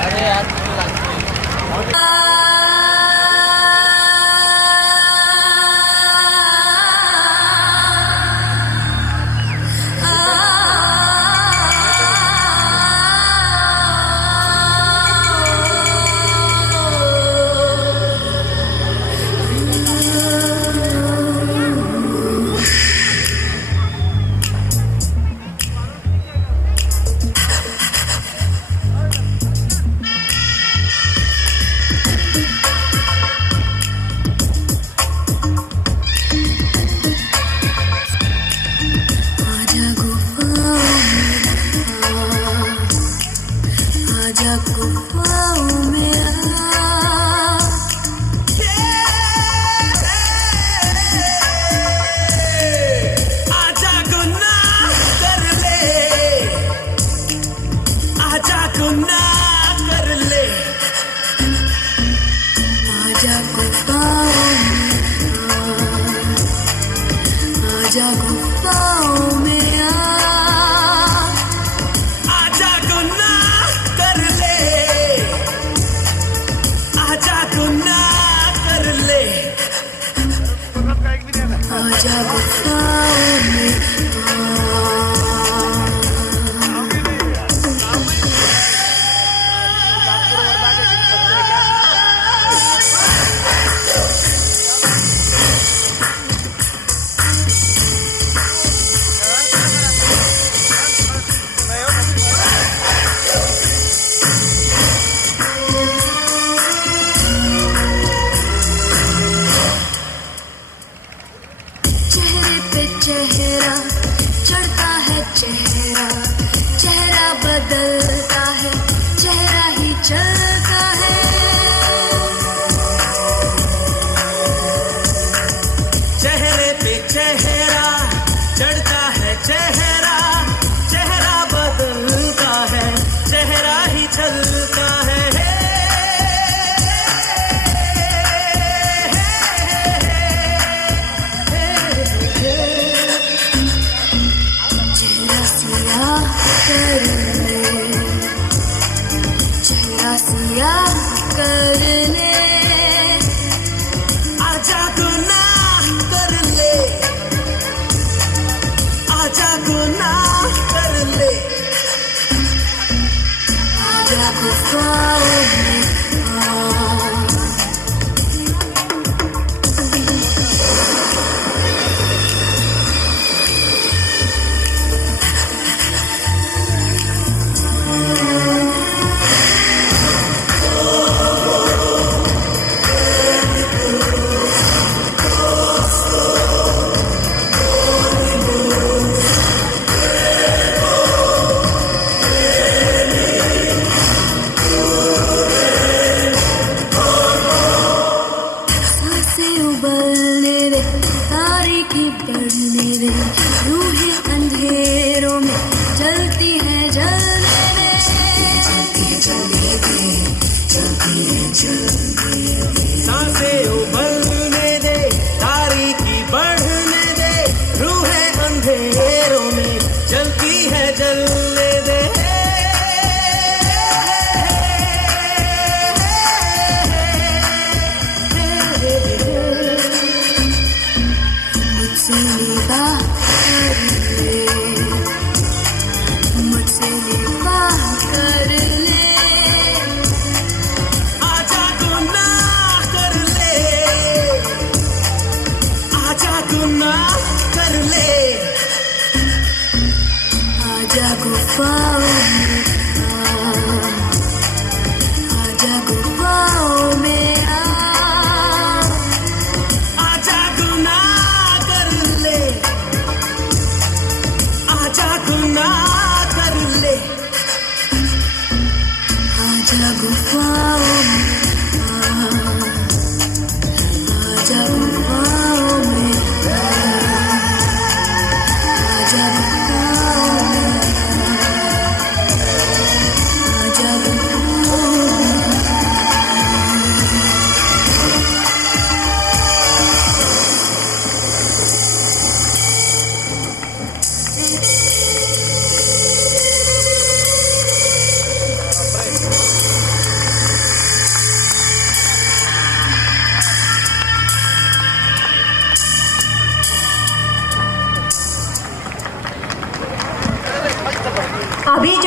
अरे यार मुझे लगता है आजा गुफाओं में आजा गुनाह कर ले, आजा गुनाह कर ले, आजा गुफाओं में चेहरा चढ़ता है, चेहरा बदलता है, चेहरा ही चलता है। चेहरे पे चेहरा चढ़ता है, चेहरा बदलता है, चेहरा ही चलता है। चेहरा सियाह कर ले, आजा गुनाह कर ले, आजा गुनाह कर ले, आजा गुफाओं में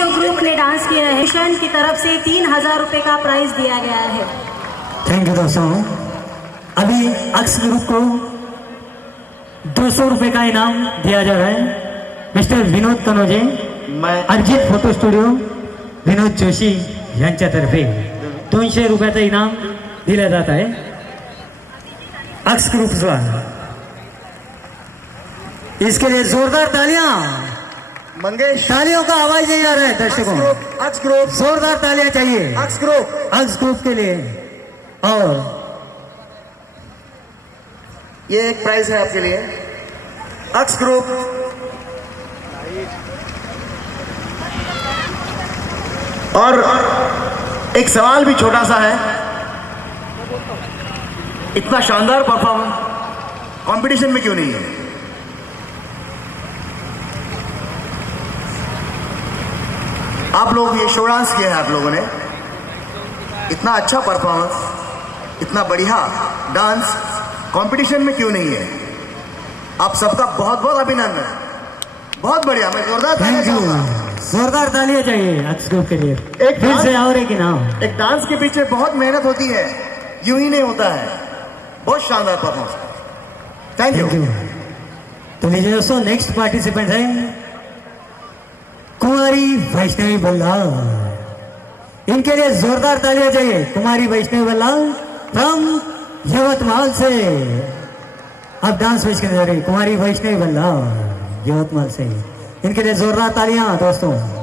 जो ग्रुप ने डांस किया है मिशन की तरफ से 3000 रुपए का प्राइज दिया गया है। थैंक यू दोस्तों। अभी अक्स ग्रुप को 200 रुपए का इनाम दिया जा रहा है। मिस्टर विनोद कनोजे, अर्जित फोटो स्टुडिओ, विनोद जोशी यांच्यातर्फे 200 रुपयाचं इनाम दिलं जात आहे अक्स ग्रुपला। इसके लिए जोरदार तालियां, मंगेश तालियों का आवाज नहीं आ रहा है दर्शकों। अक्स ग्रुप, जोरदार तालियां चाहिए अक्स ग्रुप, अक्स ग्रुप के लिए। और ये एक प्राइज है आपके लिए, अक्स ग्रुप। और एक सवाल भी छोटा सा है, इतना शानदार परफॉर्मेंस कंपटीशन में क्यों नहीं है? आप लोग ये शो डांस किया है आप लोगों ने, इतना अच्छा परफॉर्मेंस, इतना बढ़िया डांस कंपटीशन में क्यों नहीं है? आप सबका बहुत बहुत अभिनंदन, बहुत बढ़िया। मैं जोरदार थैंक यू, जोरदार तालियां चाहिए अक्स ग्रुप के लिए। एक फिर डांस- से और एक इनाम। एक डांस के पीछे बहुत मेहनत होती है, यूं ही नहीं होता है। बहुत शानदार performance, thank you. Thank you. तो लीजिए दोस्तों, नेक्स्ट पार्टिसिपेंट है कुमारी वैष्णवी बल्लाल। इनके लिए जोरदार तालियां चाहिए। कुमारी वैष्णवी बल्लाल फ्रॉम यवतमाल से अब डांस पेश करने जा रही कुमारी वैष्णवी बल्लाल यवतमाल से। इनके लिए जोरदार तालियां दोस्तों।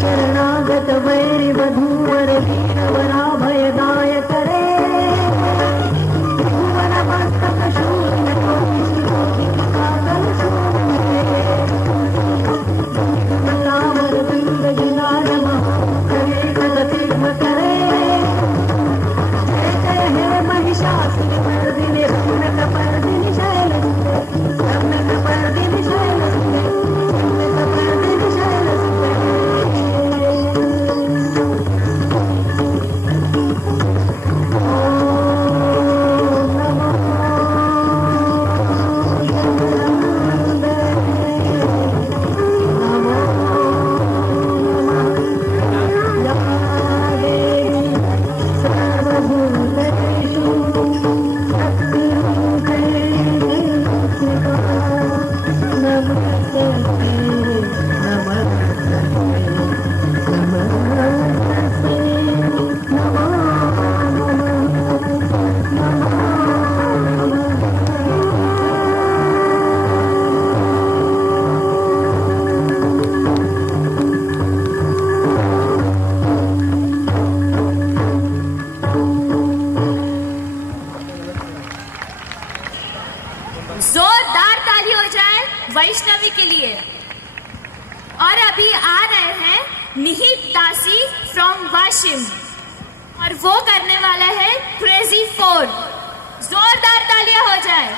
शरणागत वैरी वधूवर वीरवरा भयदाय करे भुवन मस्तक शून्य कागल शून्य मतावर बिंद जिनारम करे कगतिम करे जय जय हे महिषासुर मर्दिनि रमणक पर्दिनि शैलसुते रमणक पर्दिनि शैलसुते रमणक पर्दिनि शैलसुते जोरदार ताली हो जाए वैष्णवी के लिए। और अभी आ रहे हैं निहित दासी फ्रॉम वाशिम और वो करने वाला है क्रेजी 4। जोरदार तालियां हो जाए।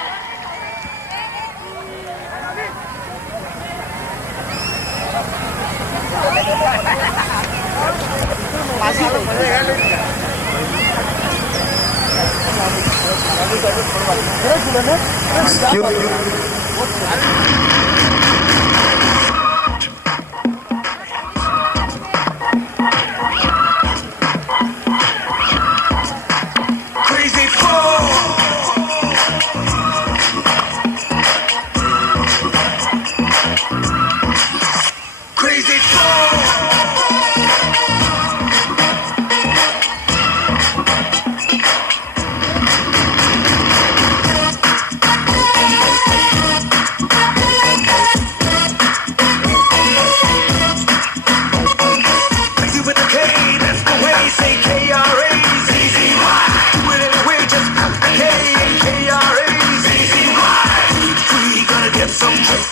Some trusty,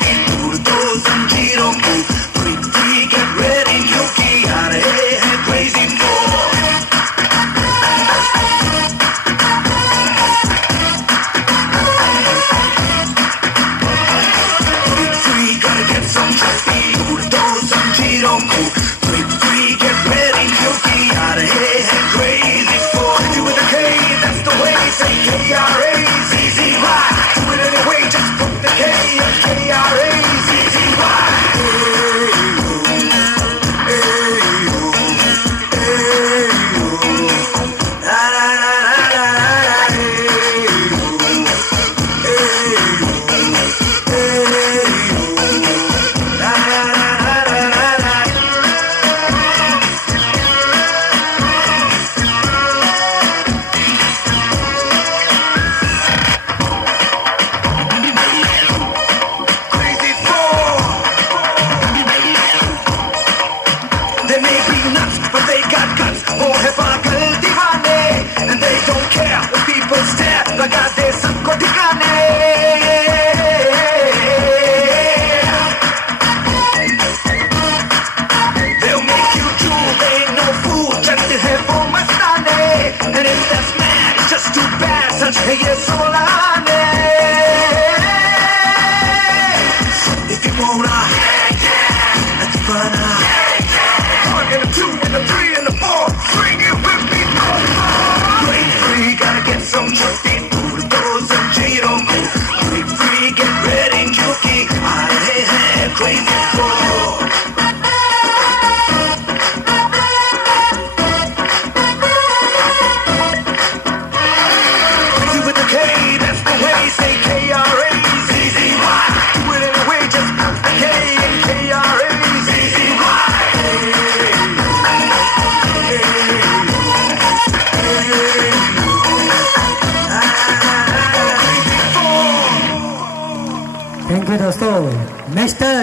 मिस्टर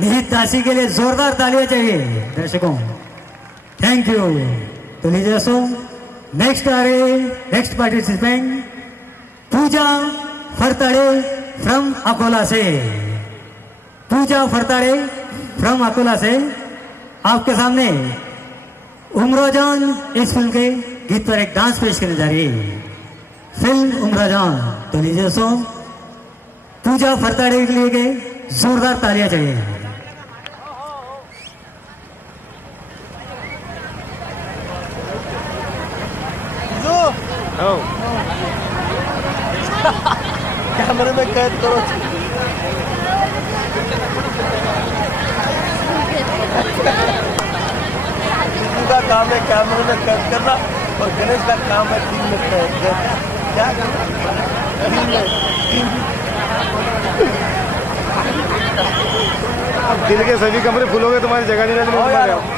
निहित दासी के लिए जोरदार तालियां चाहिए दर्शकों। Thank you. तो लीजिए दोस्तों, नेक्स्ट आ रहे next participant Pooja Phartade from Akola से। पूजा फरताड़े फ्रॉम अकोला से आपके सामने उम्राजान इस फिल्म के गीत पर एक डांस पेश करने जा रही है, फिल्म उम्राजान। तो लीजिए दोस्तों, पूजा फरताड़े के लिए गए जोरदार तालियां चाहिए। कैमरे में कैद करो। का काम है कैमरे में कैद करना और गणेश का काम है टीम में कैद करना। क्या दिल के सभी कमरे फुल हो गए, तुम्हारी जगह नहीं रहने,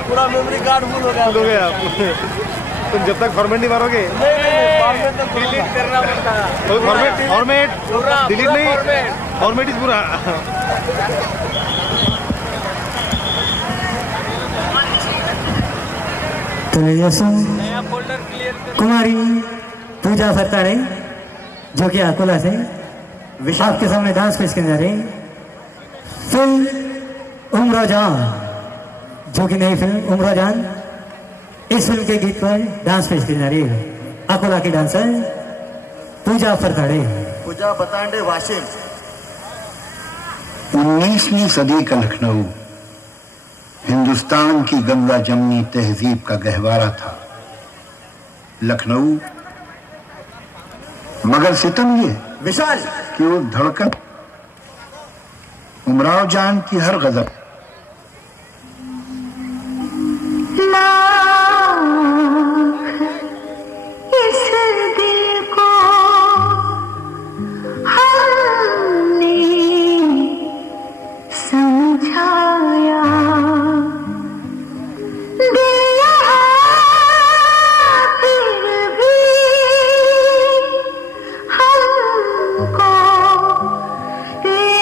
पूरा मेमोरी कार्ड फुल हो गया आप। तुम जब तक फॉर्मेट नहीं मारोगे, डिलीट करना पड़ता है। फॉर्मेट डिलीट नहीं, फॉर्मेट इज पूरा। तो कुमारी पूजा फरताड़े जो कि अकोला से आपके सामने डांस पेश करने जा रही फिल्म उम्राजान, जो कि नई फिल्म उम्राजान। इस फिल्म के गीत पर डांस पेश करने जा रही है अकोला की डांसर पूजा फरताड़े। पूजा बतांडे वाशिम। 19वीं सदी का लखनऊ हिंदुस्तान की गंगा जमनी तहजीब का गहवारा था। लखनऊ मगर सितम ये विशाल कि वो धड़कन उमराव जान की हर गजल इस दिल को हमने समझाया, दिया फिर भी हमको ले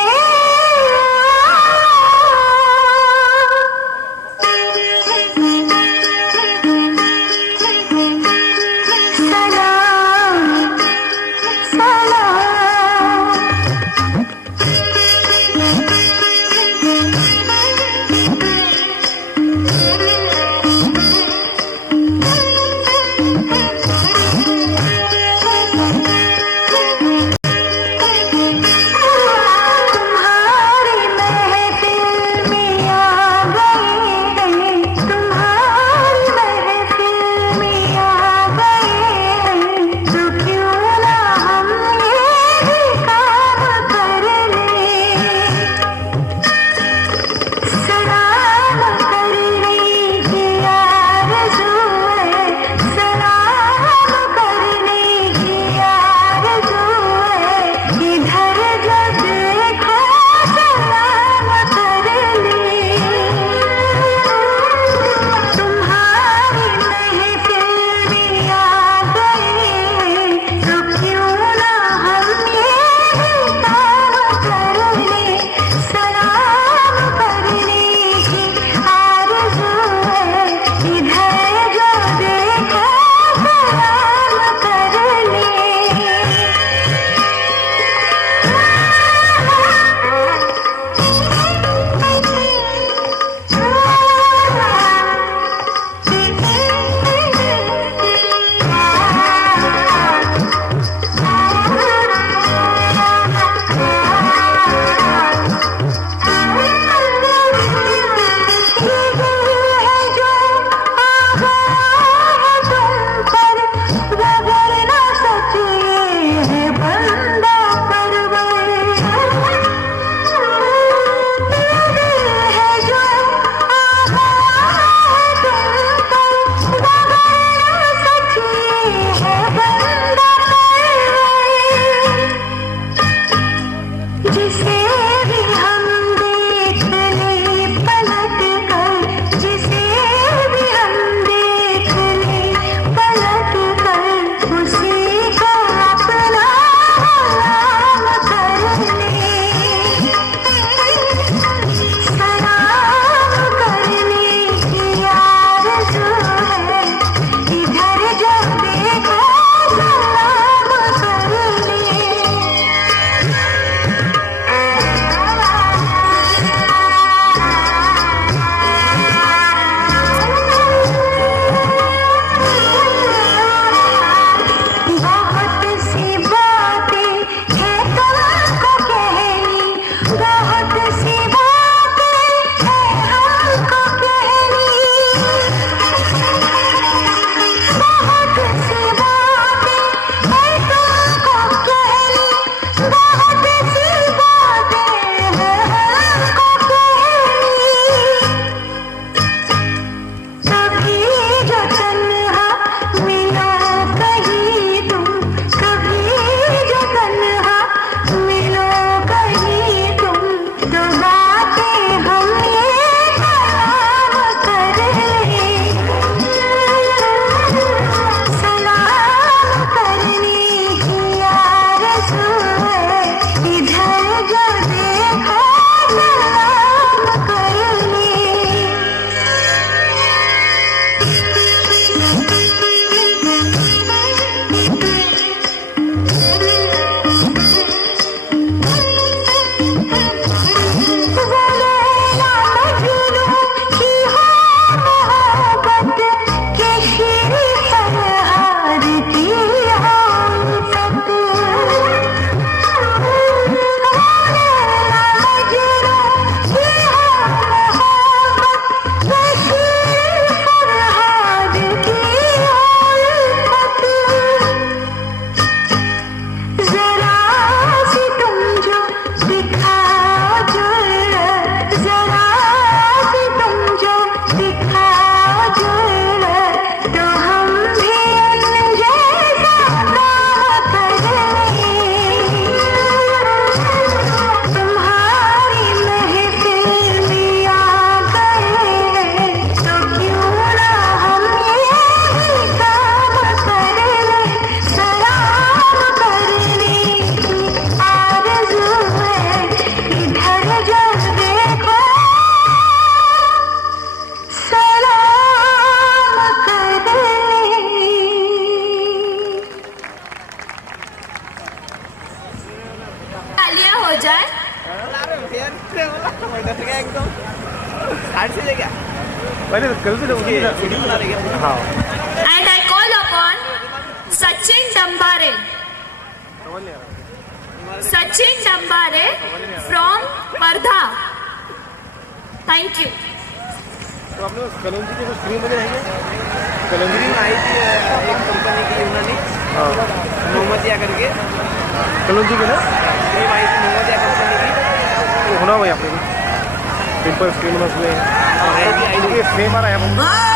कल से हाँ And I call upon Sachin Dambare. Sachin Dambare from Pardha. Thank you. तो आपने कलौंजी के कुछ क्रीम वगैरह है कलौंजी क्रीम आई थी एक कंपनी की उन्होंने मोहम्मदिया करके कलौंजी के ना क्रीम आई थी मोहम्मदिया कंपनी की तो होना भाई आपने पिंपल्स क्रीम उसमें फ्लेम आ रहा है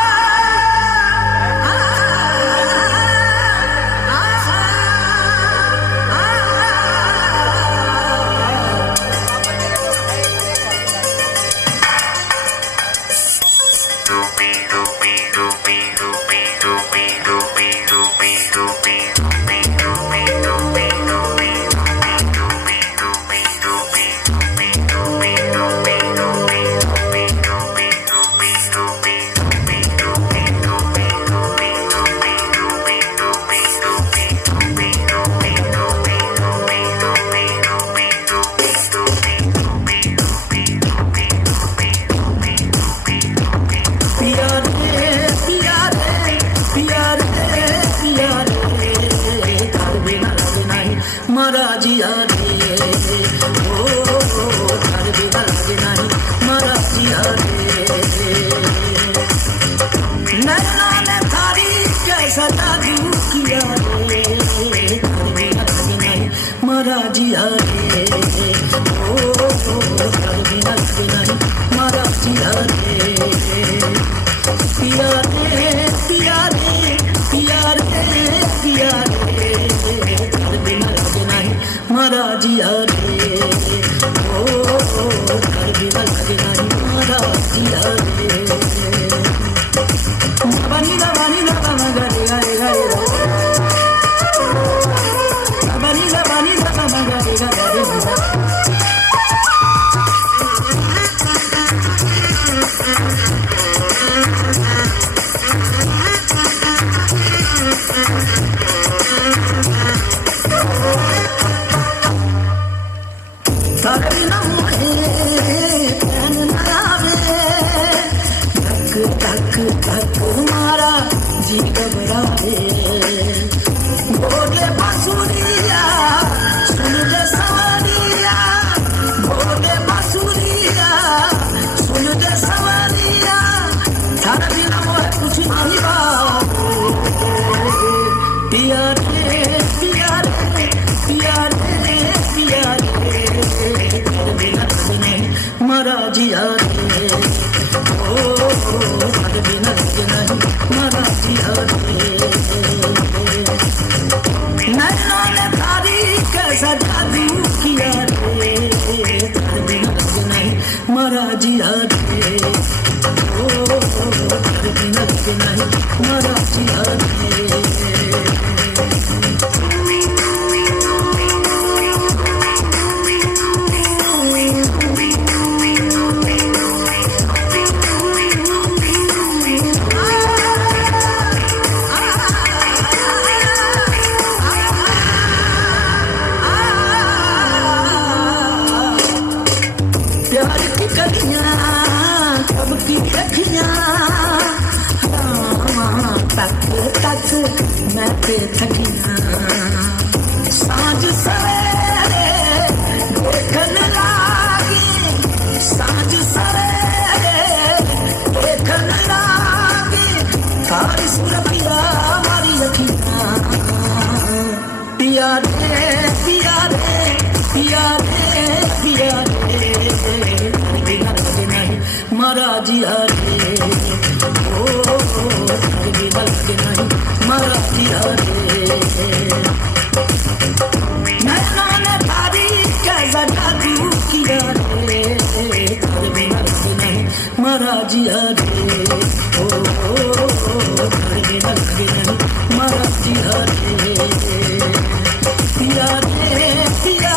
पिया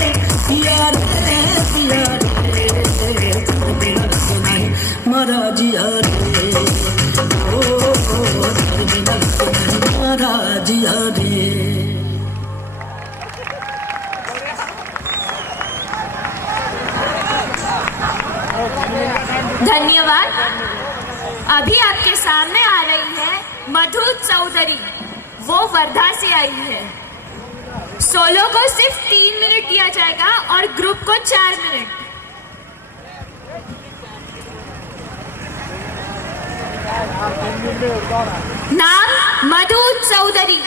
रे मधु चौधरी, वो वर्धा से आई है। सोलो को सिर्फ 3 मिनट दिया जाएगा और ग्रुप को 4 मिनट। नाम मधु चौधरी।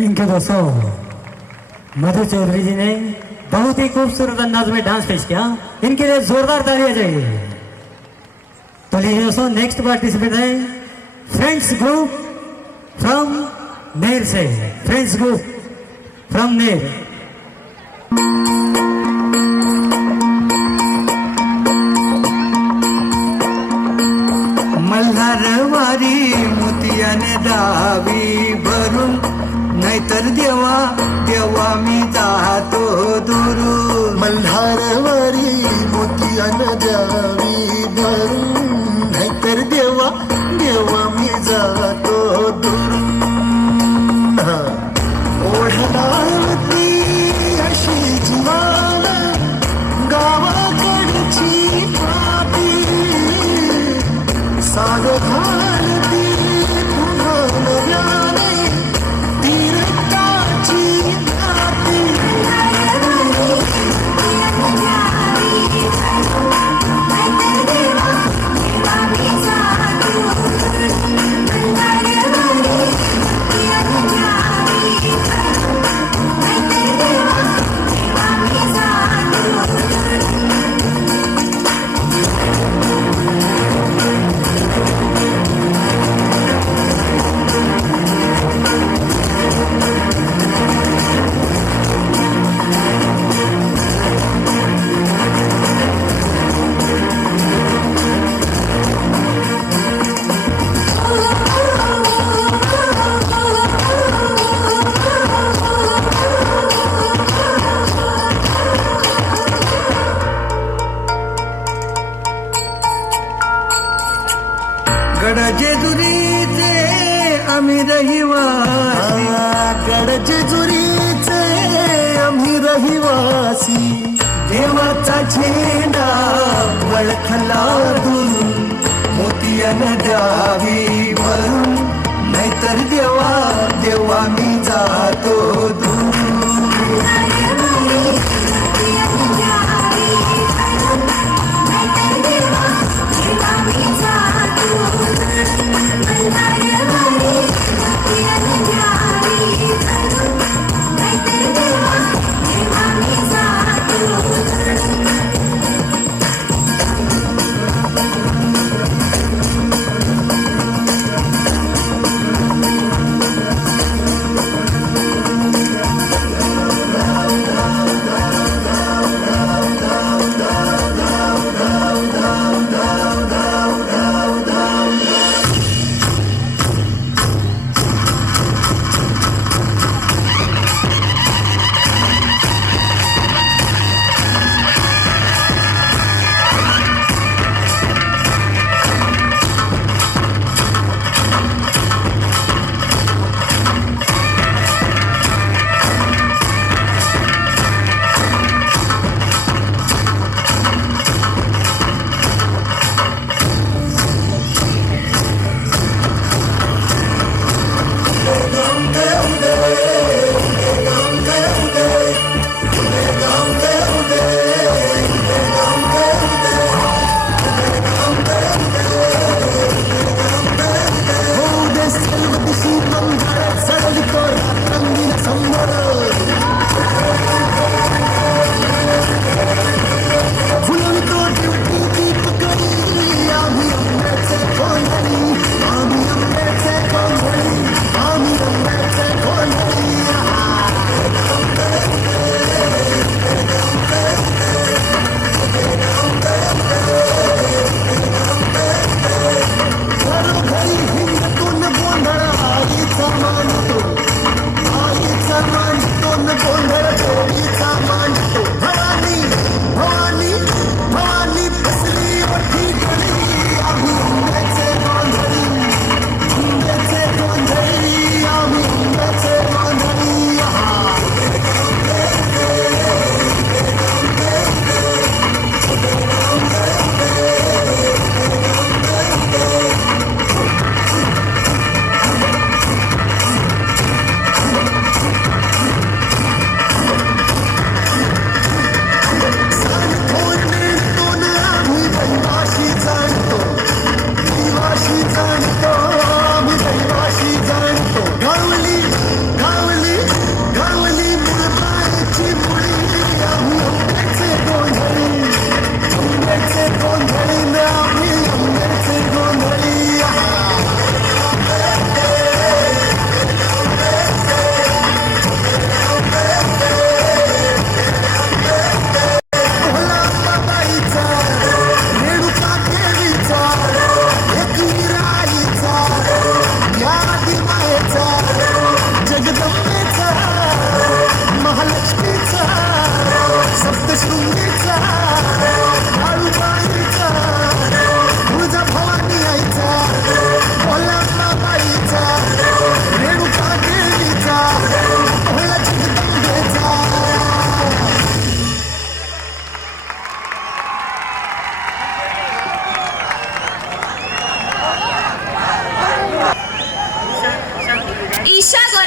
थैंक यू दोस्तों। मधु चौधरी जी ने बहुत ही खूबसूरत अंदाज में डांस पेश किया, इनके लिए जोरदार तालियां चाहिए। तो लीजिए दोस्तों, नेक्स्ट पार्टिसिपेंट है फ्रेंड्स ग्रुप फ्रॉम नेर से, फ्रेंड्स ग्रुप फ्रॉम नेर। मल्हारवारी मोतियाने दावी भरून नाहीतर देवा देवा मी जातो दुरून. मल्हारवारी मोतियानं द्यावी भरून, नाहीतर देवा देवा मी जातो दुरून. ओढलावती अशी जीवान गावाकडची पापी, साग घालती पुन्हा नव्याने तीरकाची नाती. गडजेजुरीचे आम्ही रहिवासी, गडजेजुरीचे आम्ही रहिवासी. देवाचा झेंडा वळखला दुरून, मोतियानं द्यावी भरून, नाहीतर देवा देवा मी जातो दूर.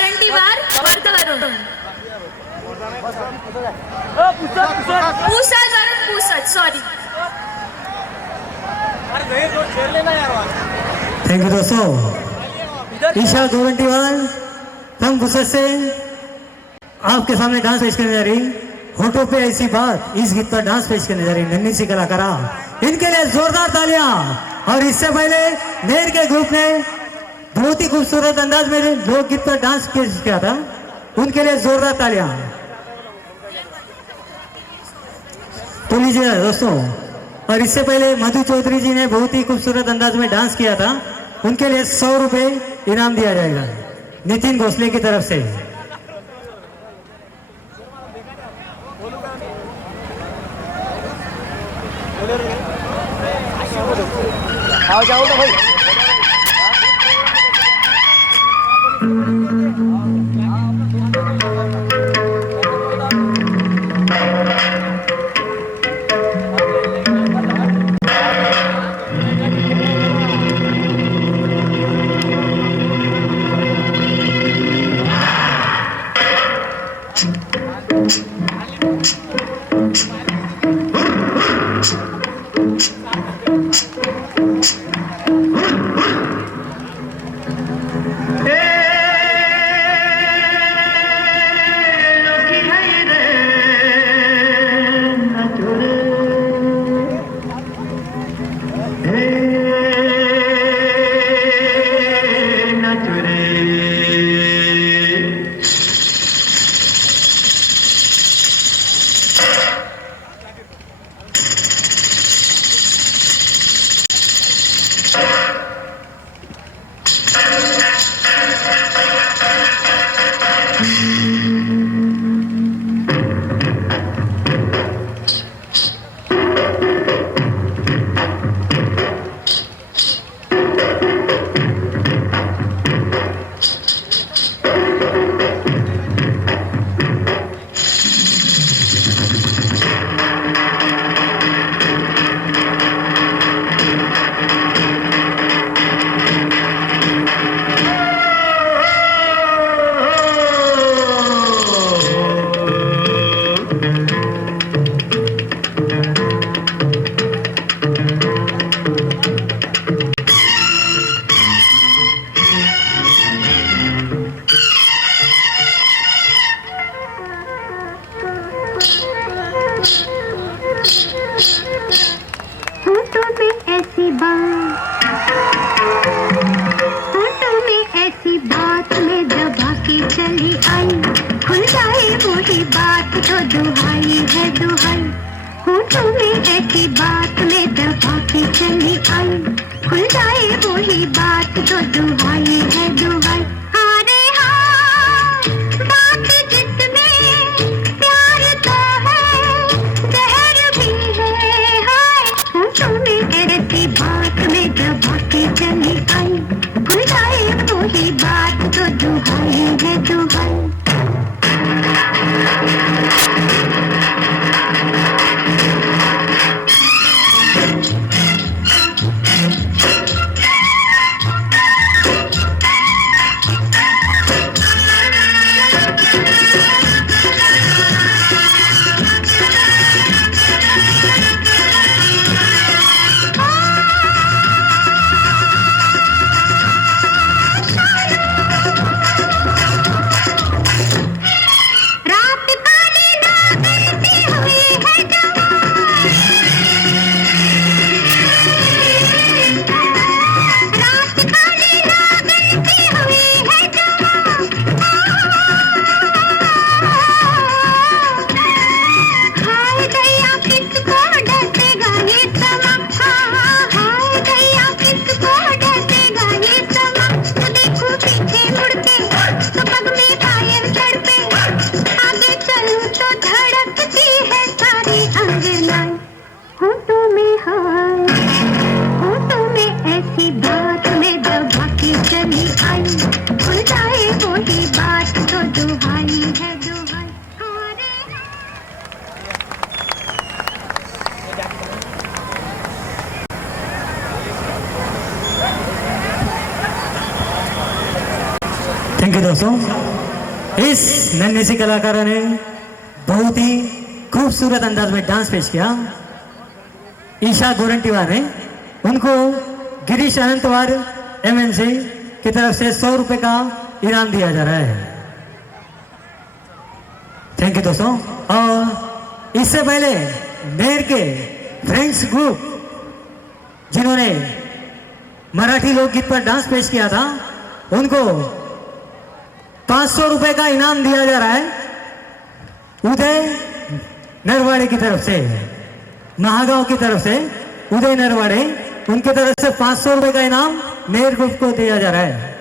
गॅरंटी वार अर्ज करून पुसत सॉरी। थैंक यू दोस्तों। ईशा गोरंटीवाल फ्रॉम गुजरात से आपके सामने डांस पेश करने जा रही, होठों पे ऐसी बात, इस गीत पर डांस पेश करने जा रही नन्ही सी कलाकारा, इनके लिए जोरदार तालियां। और इससे पहले नेर के ग्रुप ने बहुत ही खूबसूरत अंदाज में लोकगीत पर डांस पेश किया था, उनके लिए जोरदार तालियां। तो लीजिए दोस्तों, और इससे पहले मधु चौधरी जी ने बहुत ही खूबसूरत अंदाज में डांस किया था, उनके लिए 100 रुपए इनाम दिया जाएगा नितिन भोसले की तरफ से। आओ जाओ ना भाई। थैंक यू दोस्तों। इस नन्हे सी कलाकारों ने बहुत ही खूबसूरत अंदाज में डांस पेश किया। ईशा गोरंटीवार है, उनको गिरीश अनंतवार MNC की तरफ से 100 रुपए का इनाम दिया जा रहा है। थैंक यू दोस्तों। और इससे पहले मेर के फ्रेंड्स ग्रुप जिन्होंने मराठी लोकगीत पर डांस पेश किया था, उनको 500 रुपए का इनाम दिया जा रहा है। उदय नरवाड़े की तरफ से, महागांव की तरफ से उदय नरवाड़े, उनकी तरफ से 500 रुपए का इनाम मेयर ग्रुप को दिया जा रहा है।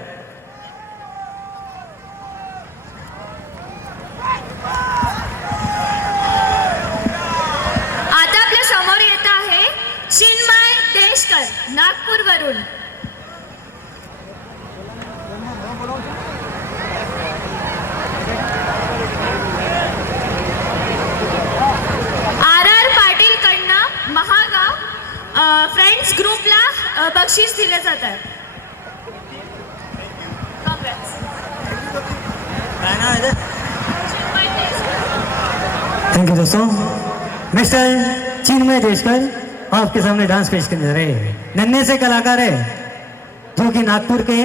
आता आपल्या समोर येत आहे चिन्मय देशकर नागपूर वरून। RR पाटील कडनं महागाव फ्रेंड्स ग्रुपला बक्षीस दिले जातात। थैंक यू दोस्तों। मिस्टर चिन्मय देशकर आपके सामने डांस पेश करने जा रहे हैं। नन्हे से कलाकार है, जो कि नागपुर के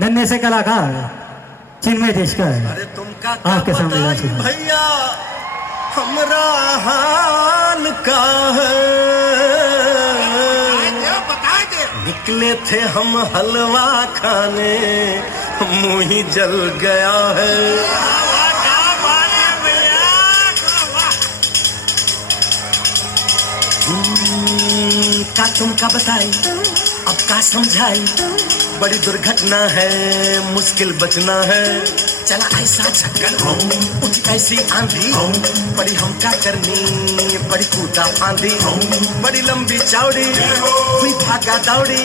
नन्हे से कलाकार चिन्मय देशकर अरे तुमका आपके सामने डांस पेश कर रहे हैं। भैया हमरा हाल का है, निकले थे हम हलवा खाने, मुंह ही जल गया है। का तुमका बताई, अब का समझाई, बड़ी दुर्घटना है, मुश्किल बचना है। चला ऐसा झक्कर उठी ऐसी आंधी, बड़ी हम क्या करनी, बड़ी कूदा आंधी, बड़ी लंबी चौड़ी हुई भागा दौड़ी,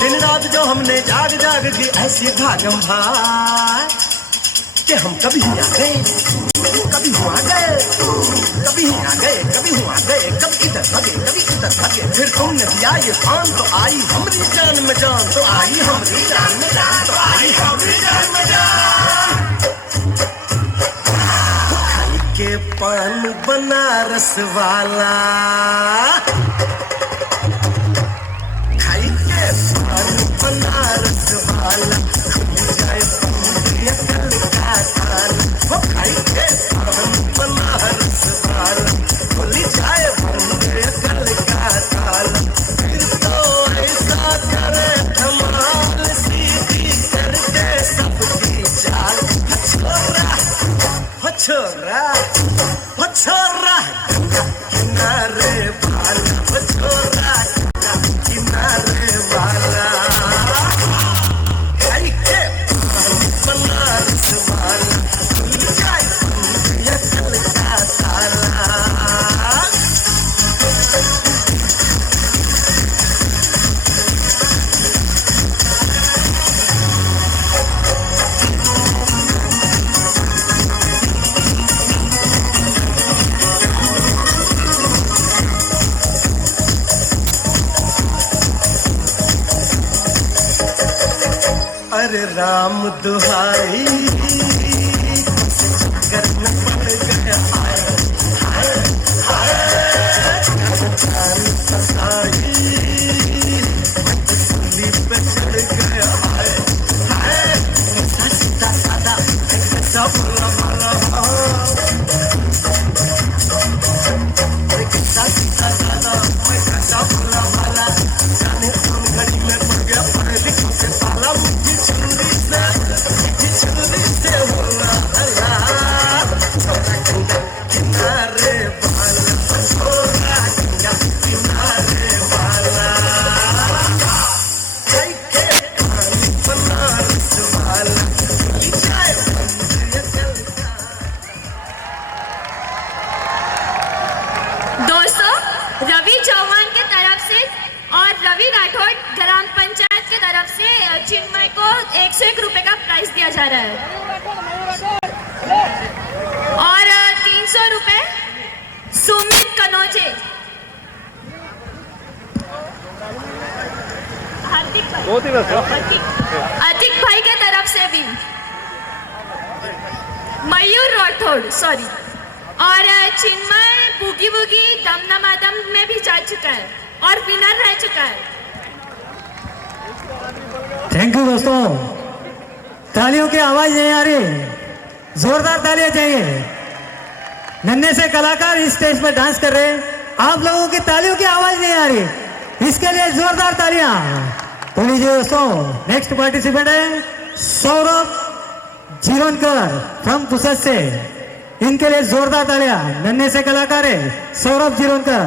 दिन रात जो हमने जाग जाग की ऐसी भागम भाग कि हम कभी आ गए, कभी हुआ गए, कभी आ गए, कभी हुआ गए, कभी इधर भागे, कभी इधर भागे। फिर तुमने दिया ये खान तो आई हमारी जान में जान, तो आई हमारी जान में जान, तो आई हमारी जान में जान। खाई के पान बनारस वाला, खाई के पान बनारस वाला, खुल जाए कल का ताला। वो खाई के पान बनारस वाला, खुल जाए कल का ताला। फिर तो ऐसा करे धमाल, सीधी करके सबकी चाल। छोरा हो छोरा हो छोरा किनारे वाला, हो छोरा किनारे वाला, खाई के बनारस वाला, खुल जाए कल का ताला। अरे राम दुहाई, चक्कर में पड़ गया हाय हाय हाय, जान फसाई, सूली पे चढ़ गया हाय हाय। ऐसा सीधा सादा सब लमाला, ऐसा सीधा सादा सब लमाला, जाने कौन घड़ी में पड़ गया पढ़े लिखों से पाला। मुझे छुरी से होला हला, छोरा गंगा किनारे वाला, छोरा गंगा किनारे वाला, खाई के पान बनारस वाला, खुल जाए कल का। दोस्तों, रवि चौहान के तरफ से और रवि राठौड़ ग्राम पंचायत के तरफ से चिन्मय को 101 रुपए का प्राइज दिया जा रहा है। और 300 रुपए सुमित कनौजे, अतिक भाई के तरफ से भी। मयूर राठौड़, सॉरी, और चिन्मय बूगी वूगी दम दमादम में भी जा चुका है और विनर रह चुका है। थैंक यू दोस्तों। तालियों की आवाज नहीं आ रही, जोरदार तालियां चाहिए। नन्हे से कलाकार इस स्टेज पर डांस कर रहे हैं, आप लोगों की तालियों की आवाज नहीं आ रही, इसके लिए जोरदार तालियां। तो लीजिए दोस्तों, नेक्स्ट पार्टिसिपेंट है सौरभ जीवनकर फ्रॉम पुसद से, इनके लिए जोरदार तालियां। नन्हे से कलाकार है सौरभ जीवनकर।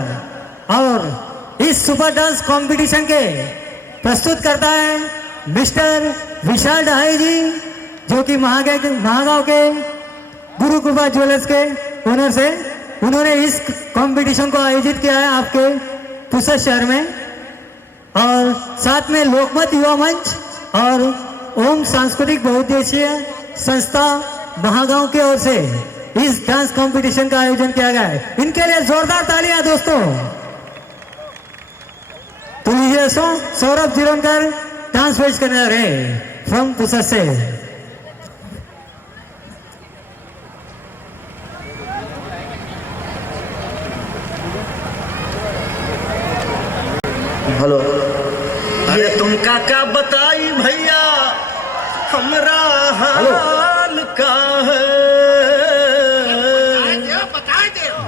और इस सुपर डांस कंपटीशन के प्रस्तुत करता है मिस्टर विशाल डहाई जी, जो कि महागांव के गुरु कृपा ज्वेलर्स के ओनर से। उन्होंने इस कंपटीशन को आयोजित किया है आपके पुसद शहर में, और साथ में लोकमत युवा मंच और ओम सांस्कृतिक बहुउद्देशीय संस्था महागांव की ओर से इस डांस कंपटीशन का आयोजन किया गया है। इनके लिए जोरदार तालियां दोस्तों। तो लीजिए सौरभ जीवनकर डांस पेश करने जा रहे हैं फ्रॉम पुसद से। हेलो, ये तुम काका बताई भैया हमरा हाल का है।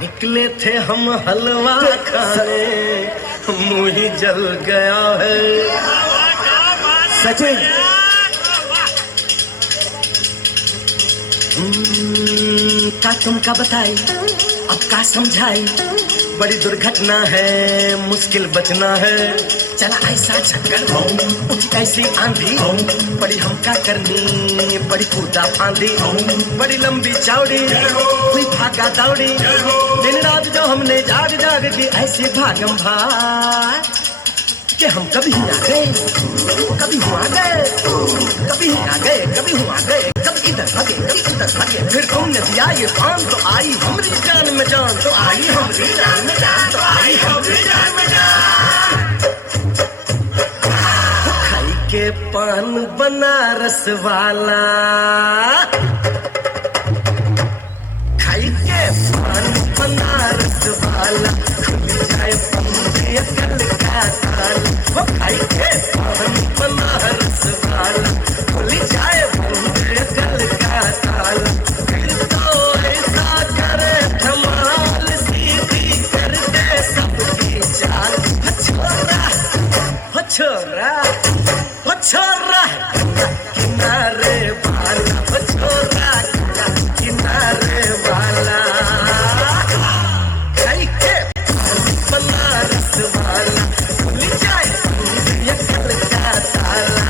निकले थे हम हलवा खाने, मुंह ही जल गया है। सचिन का तुमका बताई अब का समझाई, बड़ी दुर्घटना है मुश्किल बचना है। चला ऐसा चक्कर हो उठी ऐसी आंधी हो, बड़ी हमका करनी बड़ी कूदा फांदी हो। बड़ी लंबी चौड़ी हुई भागा दौड़ी, दिन रात जो हमने जाग जाग की ऐसी भागम भाग कि हम कभी आ गए कभी हुआ गए, कभी आ गए कभी हुआ गए, कभी इधर भागे कभी उधर भागे। फिर तुमने दिया ये पान तो आई हमारी जान में जान, तो आई हमारी जान में जान, तो आई हमारी जान में जान। खाई के पान बनारस वाला, खाई के पान बनारस वाला, खुल जाए बंदे अकल का ताला। वो खाई के पान बनारस वाला, खुल जाए बंदे अकल का ताला। फिर तो ऐसा करे धमाल, सीधी कर दे सबकी चाल। छोरा हो छोरा हो छोरा किनारे वाला, हो छोरा किनारे वाला। खाई के बनारस वाला, खुल जाए ये कल का ताला।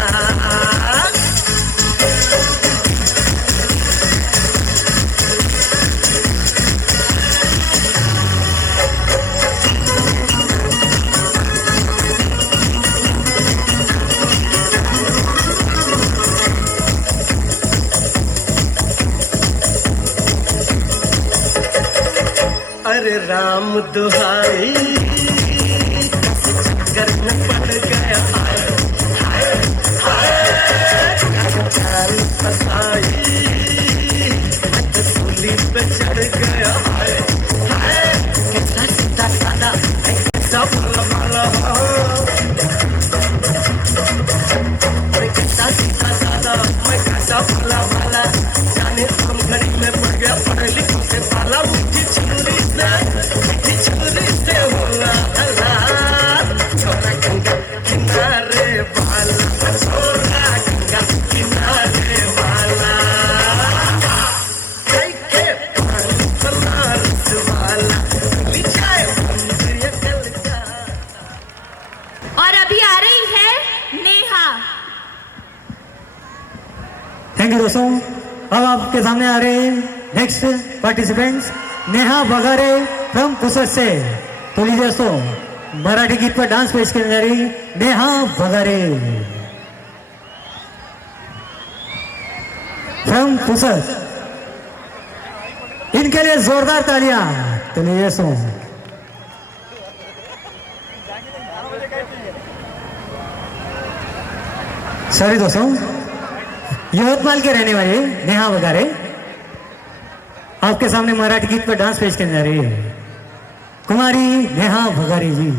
अरे राम दुहाई चक्कर में पड़ गया, हाय हाय जान फसाई सूली पे चढ़ गया। हाय हाय कैसा सीधा सादा कैसा भला भाला, अरे कैसा सीधा सादा मैं कैसा भला भाला। जाने हम घड़ी में पड़ गया पढ़े लिखों से पाला, मुझे छुरी से होला हला। छोरा गंगा किनारे वाला, छोरा गंगा किनारे वाला। खाई के पान बनारस वाला, खुल जाए बंदे अकल का। और अभी आ रही है नेहा। थैंक यू दोस्तों। अब आपके सामने आ रहे हैं next participants Neha Bagare from Pusad से। तो लीजिए दोस्तों, मराठी गीत पर डांस पेश करने जा रही नेहा बगारे फ्रॉम पुसद, इनके लिए जोरदार तालियां। तो लीजिए दोस्तों, सॉरी दोस्तों, यवतमाल के रहने वाले नेहा बगारे आपके सामने मराठी गीत पर डांस पेश करने जा रही है कुमारी नेहा भगारी जी।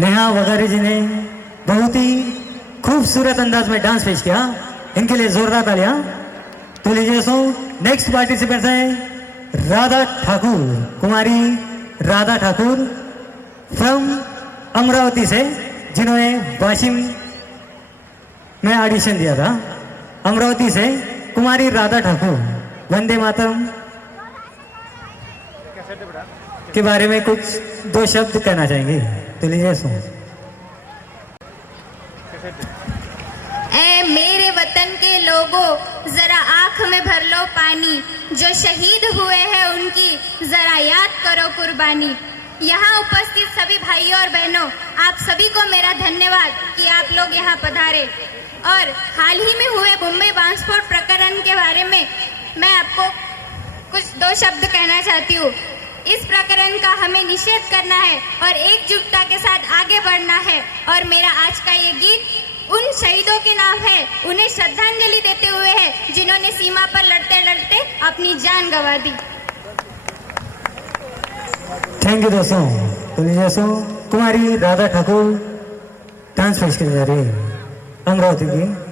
नेहा वगारी जी ने बहुत ही खूबसूरत अंदाज में डांस पेश किया, इनके लिए जोरदार तालियां। तो लीजिए सो नेक्स्ट पार्टिसिपेंट है राधा ठाकुर, कुमारी राधा ठाकुर फ्रॉम अमरावती से, जिन्होंने वाशिम में ऑडिशन दिया था। अमरावती से कुमारी राधा ठाकुर वंदे मातरम के बारे में कुछ दो शब्द कहना चाहेंगे। तो लीजिए सुनो। ऐ मेरे वतन के लोगों, जरा आंख में भर लो पानी, जो शहीद हुए हैं उनकी जरा याद करो कुर्बानी। यहाँ उपस्थित सभी भाइयों और बहनों, आप सभी को मेरा धन्यवाद कि आप लोग यहाँ पधारे। और हाल ही में हुए मुंबई बांसफोड़ प्रकरण के बारे में मैं आपको कुछ दो शब्द कहना चाहती हूँ। इस प्रकरण का हमें निषेध करना है और एकजुटता के साथ आगे बढ़ना है। और मेरा आज का ये गीत उन शहीदों के नाम है, उन्हें श्रद्धांजलि देते हुए है जिन्होंने सीमा पर लड़ते लड़ते अपनी जान गंवा दी। थैंक यू दोस्तों। तो दोस्तों कुमारी राधा ठाकुर डांस पेश करने जा रही है अमरावती की।